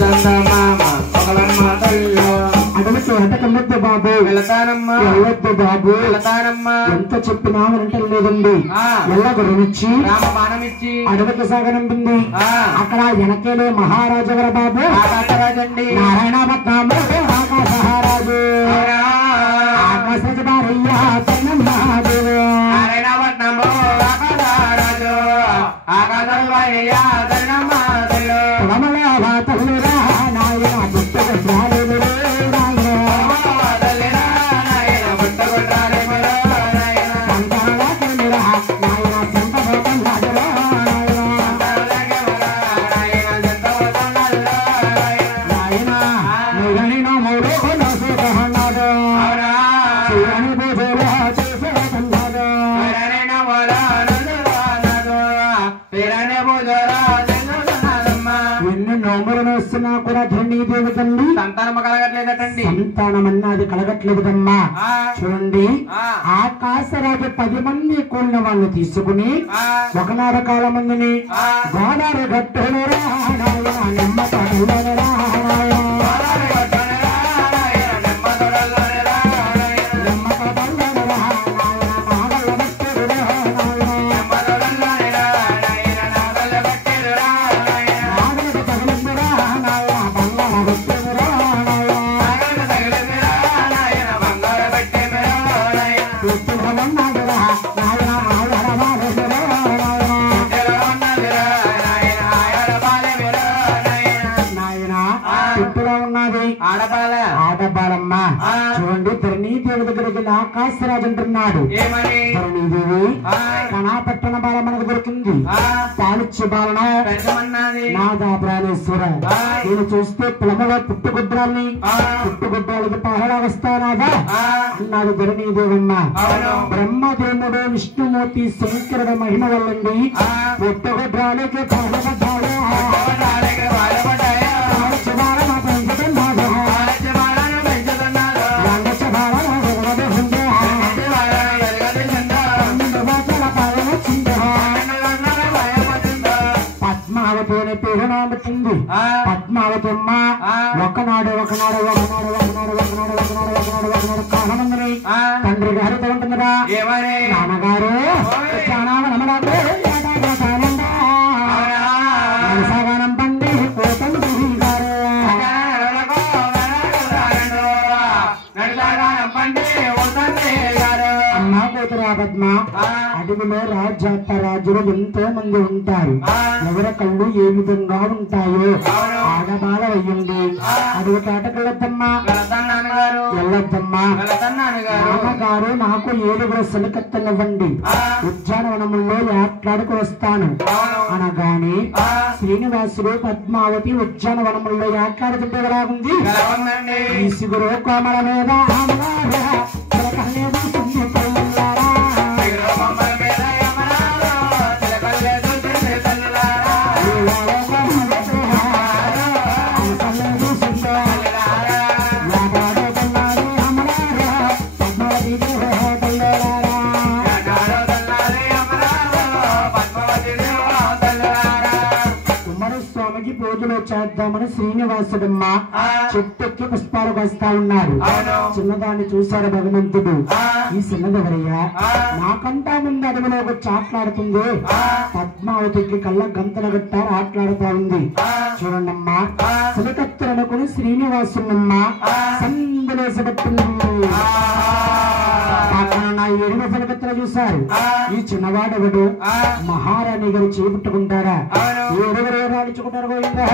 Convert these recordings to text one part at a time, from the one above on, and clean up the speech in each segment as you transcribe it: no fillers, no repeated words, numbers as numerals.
చందమామ ఒకలమ్మ తల్లి అడవికి వెంటకమ్మద్దు బాబు వెళతానమ్మా వెళ్ళొద్దు బాబు వెళతానమ్మా ఎంత చెప్పినా వింటలేదండి ఎల్లగ రుచి రామ బాణమిచ్చి అడవికి సాగనంపింది అక్కడ వెనకేలే మహారాజు గారు బాబు ఆకాశరాజండి నారాయణపట్నాము ఆకాశరాజు ఆకాశరాజు నారాయణపట్నము ఆకాశరాజు ఆకాశరాజు సంతానం కలగట్లేదటండి సంతానం అన్నది కలగట్లేదమ్మా చూడండి ఆకాశరాజు 10 మంది కూలిన వాళ్ళు తీసుకుని ఒకనాడు కాలం మందుని గోదావరి గట్టులు ఆడబాలమ్మ చూడండి ధరణీదేవి దగ్గరికి ఆకాశరాజు అంటున్నాడు ధరణీదేవి కణాపట్టణ బాల మనకు దొరికింది పాలిచ్చే బాలను నాదా ప్రాణేశ్వర నేను చూస్తే పిల్లల పుట్టుగుడ్రాల్ని పుట్టుగుడ్రాలకి పహలా వస్తానాదా అన్నాడు ధరణీదేవమ్మ బ్రహ్మదేవుడు విష్ణుమూర్తి శంకరుడు మహిమ వల్లండి పుట్టుగుడ్రాలకి పహలబడ్డాడు పద్మావతమ్మ ఒకనాడు కాలమందని తండ్రి గారితో ఉంటుందిరా నాన్నగారు మనసాగానం పండి కోతండ్రి గారు అమ్మా కూతురా పద్మ అడవిలో రాజులు ఎంతో మంది ఉంటారు ఎవరి కళ్ళు ఏ విధంగా ఉంటాయో ఆడబాల అయ్యింది అడవి కేటకెళ్ళొద్దమ్మా వెళ్ళొద్దమ్మా నాన్నగారు నాకు 7 సలికత్తనివ్వండి ఉద్యానవనములో యాట్లాడుకు వస్తాను అనగానే శ్రీనివాసుడు పద్మావతి ఉద్యానవనములో యాట్లాడుతుంటే ఎలా ఉంది ఈ సిగురు కోమల మీద చేద్దామని శ్రీనివాసుడమ్మ చెట్టుకి పుష్పాలు వస్తా ఉన్నారు చిన్నదాన్ని చూశాడు భగవంతుడు ఈ చిన్నదెవరయ్యా నాకంటా ముందు అడవిలోకి చాట్లాడుతుంది పద్మావతికి కళ్ళ గంతల గట్ట ఆట్లాడుతా ఉంది చూడండమ్మా సిలకత్తెలనుకుని శ్రీనివాసుడమ్మ సందులేసబట్టింది 7 సిలకత్తెలు చూశారు ఈ చిన్నవాడెవడు మహారాణి గారు చేపట్టుకుంటారా 7 రాణించుకుంటారు గోవిందా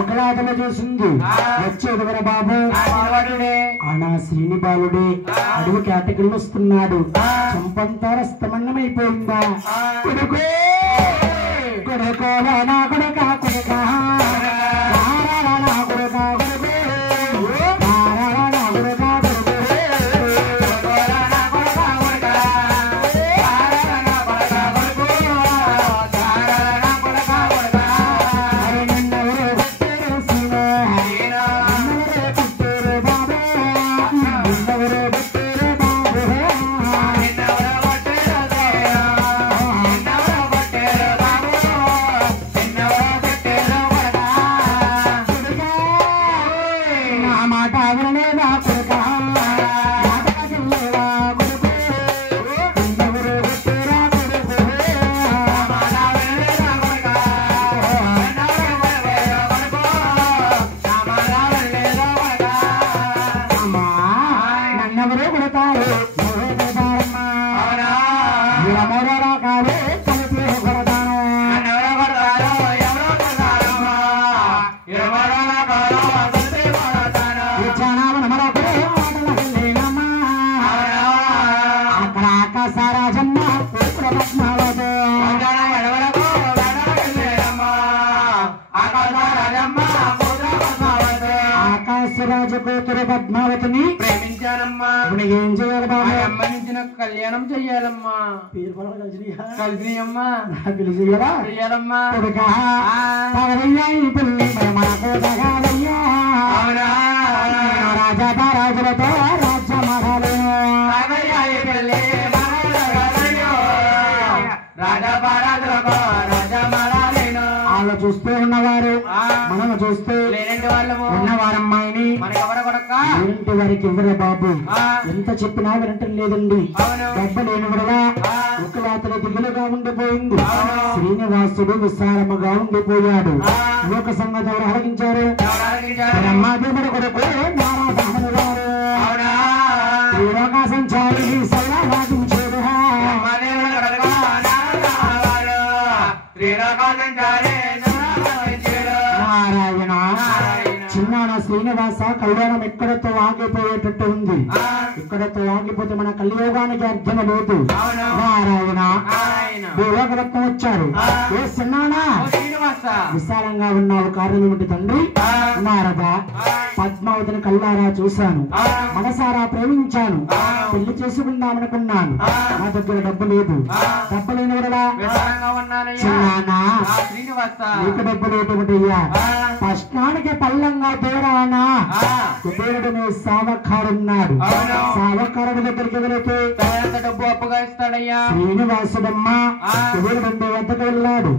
ఒకలాదన చూసింది వచ్చేది కదా బాబు ఆనా శ్రీనిబాలుడే అడుగు కేటగిరీలు వస్తున్నాడు చంపంతా రస్తమన్నమైపోయిందా కొడుకో కొడుకో నా కొడుక కొడుక రాజకూతురు పద్మావతిని ప్రేమించానమ్మా. ఏం చేయాలి బాబు? ఆ అమ్మాయి నుంచి నాకు కళ్యాణం చెయ్యాలమ్మా. కలిసినమ్మా పిలిచియరా చెయ్యాలమ్మా. అవునా రాజా రాజులతో రాజ్య మహాలయం వాళ్ళు చూస్తూ ఉన్నవారు మనం చూస్తూ ఉన్నవారమ్మాయిని ఏంటి వారికి ఇవ్వరే బాబు. ఎంత చెప్పినా వినటం లేదండి. డబ్బ లేని వల్ల ఒకలాతల దిగులుగా ఉండిపోయింది. శ్రీనివాసుడు విశాలముగా ఉండిపోయాడు. లోక సంగతి ఎవరు ఆలకించారు? బ్రహ్మదేవుడు కొరకు నారాయణుడు గారు శ్రీలోక సంచారి సల్లాదించాడు. నారాయణ చిన్నాన శ్రీనివాస కళ్యాణం ఎక్కడతో ఆగిపోయేటట్టు ఉంది. ఇక్కడతో ఆగిపోతే మన కలియోగానికి అర్థం లేదు. నారాయణ భూలోకరత్నం వచ్చారు. ఏ చిన్నానా విశాలంగా ఉన్నావు, కారణం ఏమిటి తండ్రి? నారద పద్మావతిని కళ్ళారా చూశాను, మనసారా ప్రేమించాను, పెళ్లి చేసుకుందామనుకున్నాను. నా దగ్గర డబ్బు లేదు. డబ్బు లేని వదలా చిన్నానా నీకు డబ్బు లేటయ్యా. కష్టానికి పల్లంగా తేరానా కుబేరుడు సావకారున్నాడు. సావకారుడి దగ్గరికి వెళితే డబ్బు అప్పుగా ఇస్తాడయ్యా. శ్రీనివాసుడమ్మ కుబేరుడు వద్దకు వెళ్ళాడు.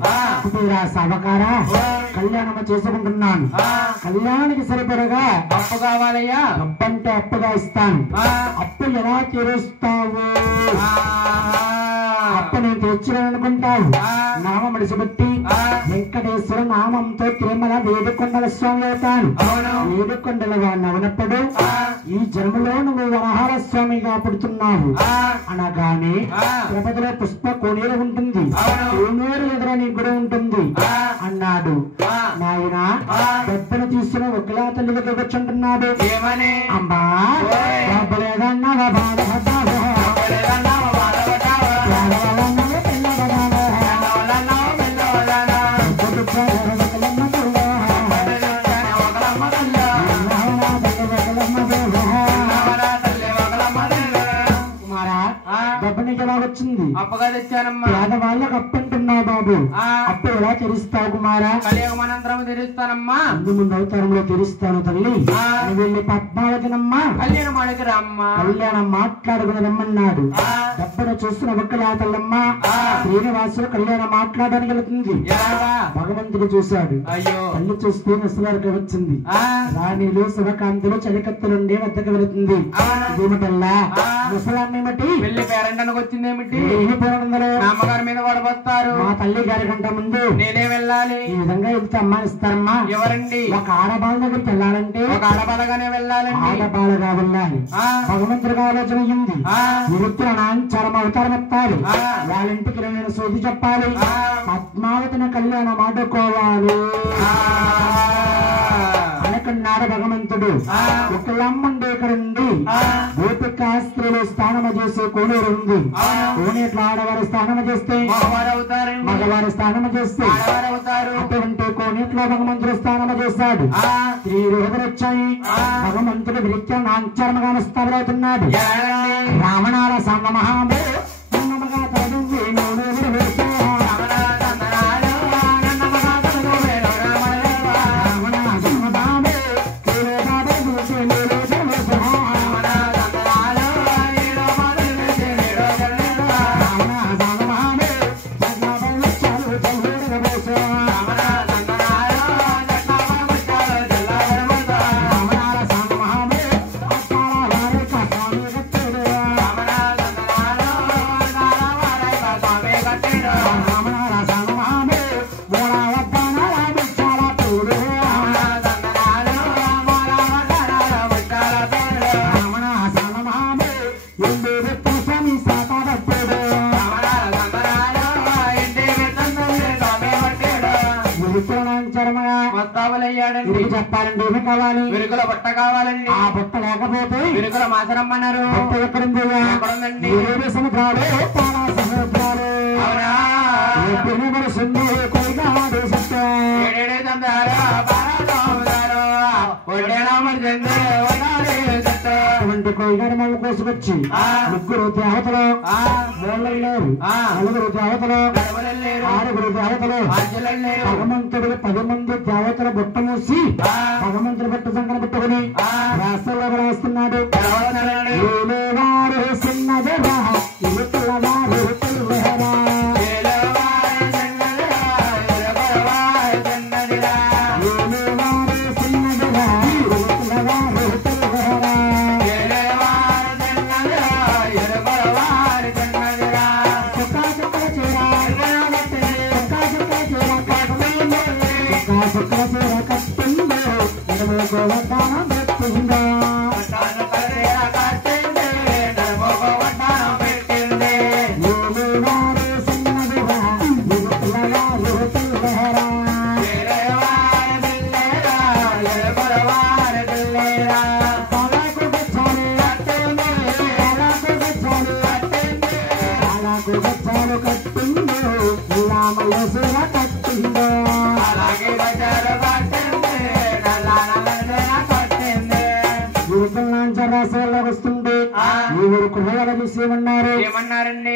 కుబేరా సావకారా కళ్యాణం చేసుకుంటున్నాను, కళ్యాణానికి సరిపడగా అప్పు కావాలయ్యా. డబ్బంటే అప్పుగా ఇస్తాను. అప్పు ఎలా తీరుస్తావు? అప్పు నేను తెచ్చాననుకుంటావు. నామం విడిచిపెట్టి వెంకటేశ్వర నామంతో తిరుమల వేడుకొండల స్వామి అవుతాను. వేడుకొండల వాడిని అవునప్పుడు ఈ జన్మలో నువ్వు వరహార స్వామిగా పుడుతున్నావు అనగానే తిరుపతిలో పుష్ప కోనేరు ఉంటుంది, కోనేరు ఎదుర నీ గుడి ఉంటుంది అన్నాడు. నాయన డబ్బును తీసుకుని ఒకలా తల్లి దగ్గర కూర్చుంటున్నాడు. అమ్మా డబ్బులేదన్నా డబ్బునికి ఎలా వచ్చింది? అప్పుగా తెచ్చానమ్మా. పేదవాళ్ళకి అప్పు అంటున్నావు బాబు, అప్పు ఎలా తెరుస్తావు కుమారా? కలియుగమనంతరం తెరుస్తానమ్మా. ముందు అవతారంలో తెరుస్తాను తల్లి. వెళ్ళి పద్మావతినమ్మా కళ్యాణం అడిగి రమ్మా. కళ్యాణం మాట్లాడుకుని రమ్మన్నాడు. డబ్బును చూస్తున్న ఒక్కలాతల్లమ్మ శ్రీనివాసుడు కళ్యాణం మాట్లాడడానికి వెళుతుంది. భగవంతుడు చూశాడు. తల్లి చూస్తే ముసలారికి వచ్చింది. రాణిలు శుభకాంతులు చలికత్తులుండే వద్దకు వెళుతుంది. ఏమిటల్లా ముసలాన్నేమిటి పెళ్లి పేరంటానికి వచ్చిందేమిటి? అమ్మగారి మీద పడబోస్తారు. మా తల్లి గారి కంటే ముందు నేనే వెళ్ళాలి. ఈ విధంగా వెళ్తే అమ్మాయి ఇస్తారమ్మా. ఎవరండి? ఒక ఆడబాల దగ్గరికి వెళ్ళాలంటే ఒక ఆడబాలగానే వెళ్ళాలండి. ఆడబాలగా వెళ్ళాలి. భగవంతుడిగా ఆలోచన అయ్యింది. చరమ అవతారం ఎత్తాలి. వాళ్ళ ఇంటికి నేను సోది చెప్పాలి. పద్మావతిని కళ్యాణం ఆడుకోవాలి అనుకున్నాడు భగవంతుడు. ఒకళ్ళమ్మండి ఇక్కడుంది. గోపిక స్త్రీలు స్నానము చేసే కోనేరు ఉంది. కోనేట్లో ఆడవారు స్నానము చేస్తే మగవారు స్నానము చేస్తే అటువంటి కోనేట్లో భగవంతుడు స్నానము చేశాడు. స్త్రీలు ఎదురొచ్చాయి. భగవంతుడు విరిత్యం నాంచరణగా స్థాపితున్నాడు. రావణాల సంగమహాము చెప్పాలండి. ఏమి కావాలి? విరుగుల బట్ట కావాలండి. ఆ బట్ట లేకపోతే విరుగుల మాసరమ్మన్నారు. బట్ట ఎక్కడుంది? ఎక్కడుందండి? సముద్రాలు సముద్రాలు కొయ్యాడు అటువంటి కొయ్యగారి మళ్ళీ కోసుకొచ్చి ముగ్గురు దేవతలు మూలలు లేరు, నలుగురు దేవతలు, ఆరుగురు దేవతలు, భగవంతుడు 10 మంది దేవతల బుట్ట మూసి భగవంతుడు బుట్ట సంకన పెట్టుకుని రాష్ట్రంలో రాస్తున్నాడు. చిన్నదరా ఇరుకులవారు తెలుగురా వస్తుంది. ఈ ఊరు కుర్రగారు చూసి ఏమన్నారు? ఏమన్నారండి?